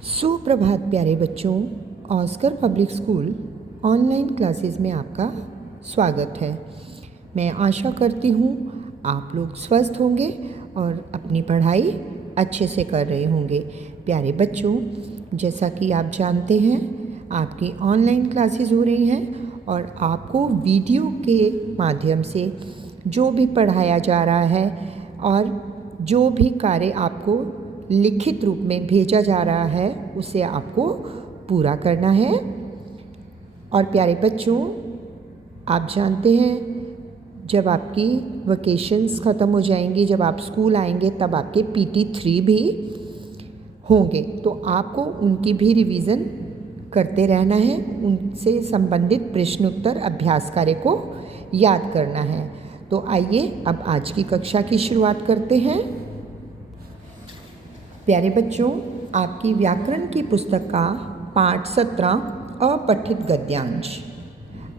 सुप्रभात प्यारे बच्चों। Oscar public school online classes में आपका स्वागत है। मैं आशा करती हूँ आप लोग स्वस्थ होंगे और अपनी पढ़ाई अच्छे से कर रहे होंगे। प्यारे बच्चों, जैसा कि आप जानते हैं आपकी ऑनलाइन क्लासेस हो रही हैं और आपको वीडियो के माध्यम से जो भी पढ़ाया जा रहा है और जो भी कार्य आपको लिखित रूप में भेजा जा रहा है उसे आपको पूरा करना है। और प्यारे बच्चों, आप जानते हैं जब आपकी वकेशंस ख़त्म हो जाएंगी, जब आप स्कूल आएंगे तब आपके PT3 भी होंगे, तो आपको उनकी भी रिवीज़न करते रहना है। उनसे संबंधित प्रश्न उत्तर अभ्यास कार्य को याद करना है। तो आइए अब आज की कक्षा की शुरुआत करते हैं। प्यारे बच्चों, आपकी व्याकरण की पुस्तक का पाठ 17 अपठित गद्यांश,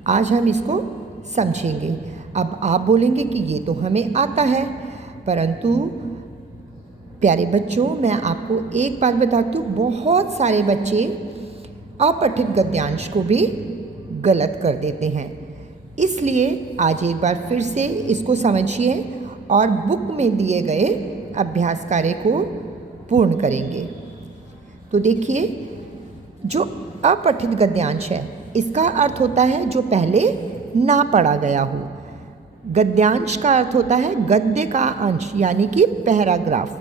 आज हम इसको समझेंगे। अब आप बोलेंगे कि ये तो हमें आता है, परंतु प्यारे बच्चों मैं आपको एक बात बताती हूँ, बहुत सारे बच्चे अपठित गद्यांश को भी गलत कर देते हैं। इसलिए आज एक बार फिर से इसको समझिए और बुक में दिए गए अभ्यास कार्य को पूर्ण करेंगे। तो देखिए, जो अपठित गद्यांश है इसका अर्थ होता है जो पहले ना पढ़ा गया हो। गद्यांश का अर्थ होता है गद्य का अंश, यानी कि पैराग्राफ।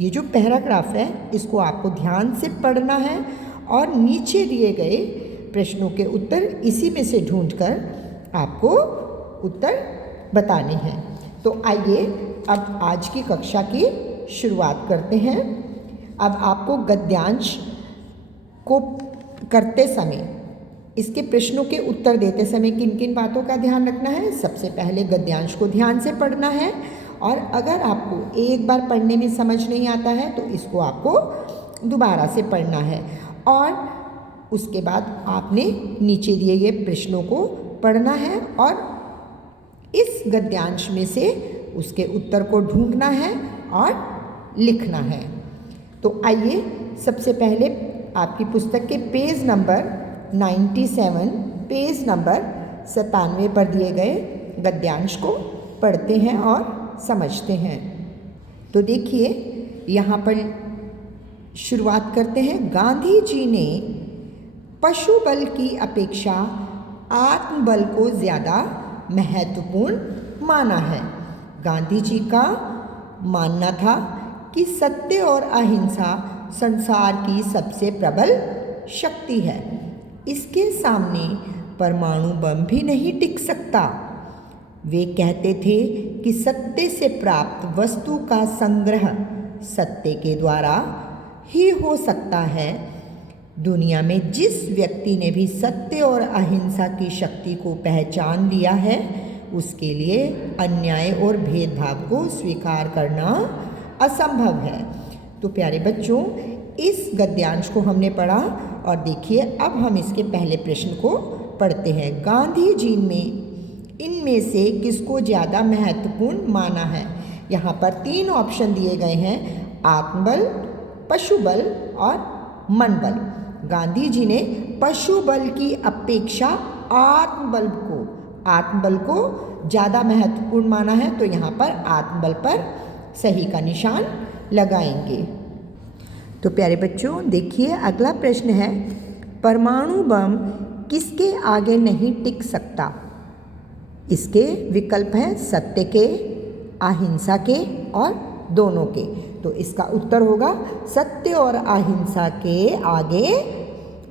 ये जो पैराग्राफ है इसको आपको ध्यान से पढ़ना है और नीचे दिए गए प्रश्नों के उत्तर इसी में से ढूंढकर आपको उत्तर बताने हैं। तो आइए अब आज की कक्षा की शुरुआत करते हैं। अब आपको गद्यांश को करते समय, इसके प्रश्नों के उत्तर देते समय किन किन बातों का ध्यान रखना है। सबसे पहले गद्यांश को ध्यान से पढ़ना है और अगर आपको एक बार पढ़ने में समझ नहीं आता है तो इसको आपको दोबारा से पढ़ना है और उसके बाद आपने नीचे दिए गए प्रश्नों को पढ़ना है और इस गद्यांश में से उसके उत्तर को ढूंढना है और लिखना है। तो आइए सबसे पहले आपकी पुस्तक के पेज नंबर 97, पेज नंबर 97 पर दिए गए गद्यांश को पढ़ते हैं और समझते हैं। तो देखिए, यहाँ पर शुरुआत करते हैं। गांधी जी ने पशु बल की अपेक्षा आत्मबल को ज़्यादा महत्वपूर्ण माना है। गांधी जी का मानना था कि सत्य और अहिंसा संसार की सबसे प्रबल शक्ति है। इसके सामने परमाणु बम भी नहीं टिक सकता। वे कहते थे कि सत्य से प्राप्त वस्तु का संग्रह सत्य के द्वारा ही हो सकता है। दुनिया में जिस व्यक्ति ने भी सत्य और अहिंसा की शक्ति को पहचान लिया है उसके लिए अन्याय और भेदभाव को स्वीकार करना असंभव है। तो प्यारे बच्चों, इस गद्यांश को हमने पढ़ा और देखिए अब हम इसके पहले प्रश्न को पढ़ते हैं। गांधी जी में इनमें से किसको ज़्यादा महत्वपूर्ण माना है। यहाँ पर 3 ऑप्शन दिए गए हैं, आत्मबल, पशुबल और मनबल। गांधी जी ने पशुबल की अपेक्षा आत्मबल को ज़्यादा महत्वपूर्ण माना है, तो यहाँ पर आत्मबल पर सही का निशान लगाएंगे। तो प्यारे बच्चों देखिए, अगला प्रश्न है, परमाणु बम किसके आगे नहीं टिक सकता। इसके विकल्प हैं सत्य के, अहिंसा के और दोनों के। तो इसका उत्तर होगा सत्य और अहिंसा के आगे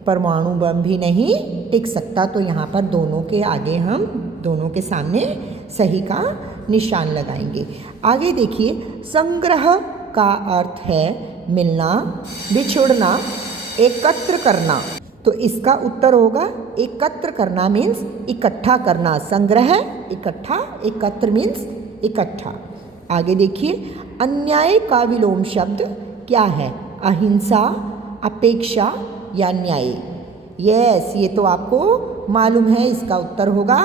परमाणु बम भी नहीं टिक सकता। तो यहाँ पर दोनों के आगे हम दोनों के सामने सही का निशान लगाएंगे। आगे देखिए, संग्रह का अर्थ है मिलना, बिछुड़ना, एकत्र करना। तो इसका उत्तर होगा एकत्र करना मीन्स इकट्ठा करना। संग्रह इकट्ठा, एकत्र मीन्स इकट्ठा। आगे देखिए, अन्याय का विलोम शब्द क्या है। अहिंसा, अपेक्षा या न्याय। यस, ये तो आपको मालूम है, इसका उत्तर होगा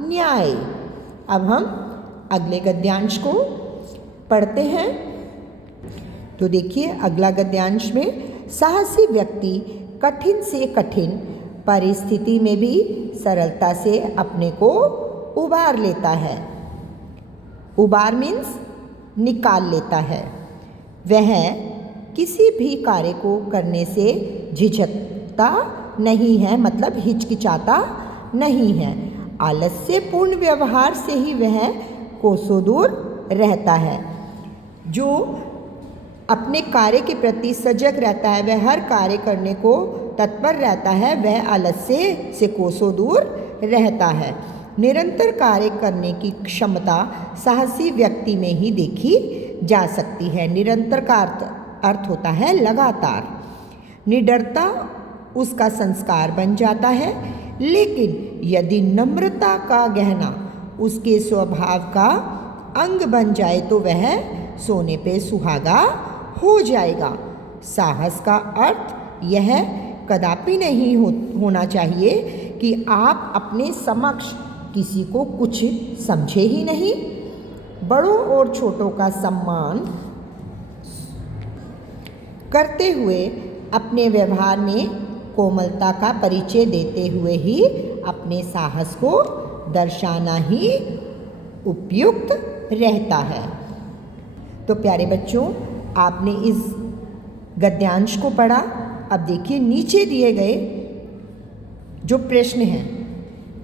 न्याय। अब हम अगले गद्यांश को पढ़ते हैं। तो देखिए, अगला गद्यांश में साहसी व्यक्ति कठिन से कठिन परिस्थिति में भी सरलता से अपने को उबार लेता है। उबार मीन्स निकाल लेता है। वह किसी भी कार्य को करने से झिझकता नहीं है, मतलब हिचकिचाता नहीं है। आलस्यपूर्ण व्यवहार से ही वह कोसों दूर रहता है। जो अपने कार्य के प्रति सजग रहता है, वह हर कार्य करने को तत्पर रहता है, वह आलस्य से कोसों दूर रहता है। निरंतर कार्य करने की क्षमता साहसी व्यक्ति में ही देखी जा सकती है। निरंतर का अर्थ होता है लगातार। निडरता उसका संस्कार बन जाता है, लेकिन यदि नम्रता का गहना उसके स्वभाव का अंग बन जाए तो वह सोने पे सुहागा हो जाएगा। साहस का अर्थ यह कदापि नहीं होना चाहिए कि आप अपने समक्ष किसी को कुछ समझे ही नहीं। बड़ों और छोटों का सम्मान करते हुए अपने व्यवहार में कोमलता का परिचय देते हुए ही अपने साहस को दर्शाना ही उपयुक्त रहता है। तो प्यारे बच्चों, आपने इस गद्यांश को पढ़ा। अब देखिए नीचे दिए गए जो प्रश्न हैं,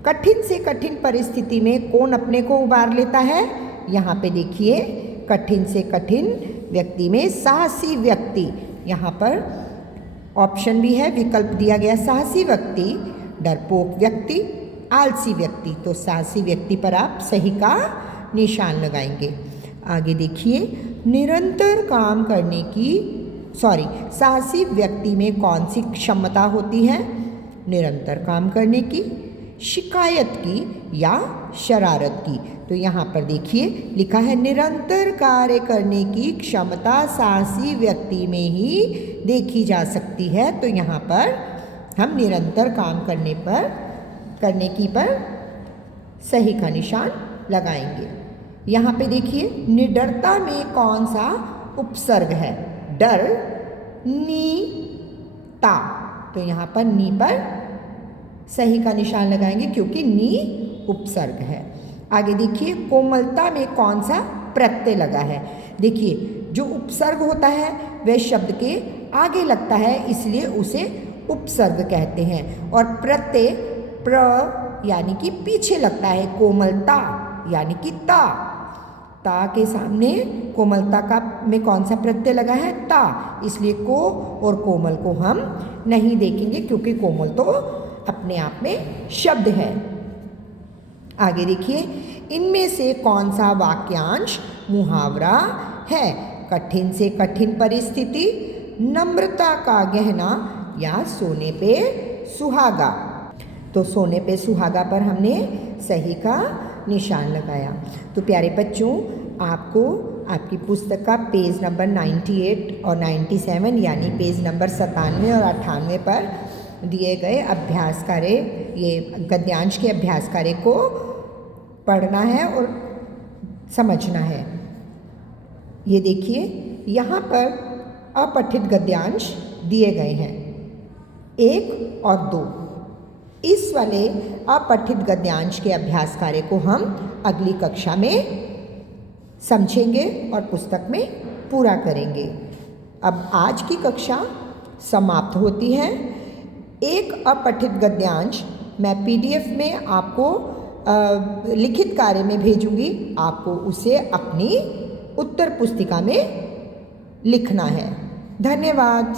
कठिन से कठिन परिस्थिति में कौन अपने को उबार लेता है। यहाँ पे देखिए कठिन से कठिन व्यक्ति में साहसी व्यक्ति, यहाँ पर ऑप्शन भी है, विकल्प दिया गया साहसी व्यक्ति, डरपोक व्यक्ति, आलसी व्यक्ति। तो साहसी व्यक्ति पर आप सही का निशान लगाएंगे। आगे देखिए निरंतर काम करने की साहसी व्यक्ति में कौन सी क्षमता होती है। निरंतर काम करने की, शिकायत की या शरारत की। तो यहाँ पर देखिए लिखा है निरंतर कार्य करने की क्षमता साहसी व्यक्ति में ही देखी जा सकती है। तो यहाँ पर हम निरंतर काम करने की पर सही का निशान लगाएंगे। यहाँ पे देखिए निडरता में कौन सा उपसर्ग है। डर, नी, ता। तो यहाँ पर नी पर सही का निशान लगाएंगे क्योंकि नी उपसर्ग है। आगे देखिए कोमलता में कौन सा प्रत्यय लगा है। देखिए जो उपसर्ग होता है वह शब्द के आगे लगता है, इसलिए उसे उपसर्ग कहते हैं। और प्रत्यय प्र यानी कि पीछे लगता है। कोमलता यानी कि ता के सामने कोमलता का में कौन सा प्रत्यय लगा है, ता। इसलिए को और कोमल को हम नहीं देखेंगे क्योंकि कोमल तो अपने आप में शब्द है। आगे देखिए इनमें से कौन सा वाक्यांश मुहावरा है। कठिन से कठिन परिस्थिति, नम्रता का गहना या सोने पे सुहागा। तो सोने पे सुहागा पर हमने सही का निशान लगाया। तो प्यारे बच्चों, आपको आपकी पुस्तक का पेज नंबर 98 और 97 यानी पेज नंबर 97 और 98 पर दिए गए अभ्यास कार्य, ये गद्यांश के अभ्यास कार्य को पढ़ना है और समझना है। ये देखिए यहाँ पर अपठित गद्यांश दिए गए हैं 1 और 2। इस वाले अपठित गद्यांश के अभ्यास कार्य को हम अगली कक्षा में समझेंगे और पुस्तक में पूरा करेंगे। अब आज की कक्षा समाप्त होती है। एक अपठित गद्यांश मैं PDF में आपको लिखित कार्य में भेजूंगी। आपको उसे अपनी उत्तर पुस्तिका में लिखना है। धन्यवाद।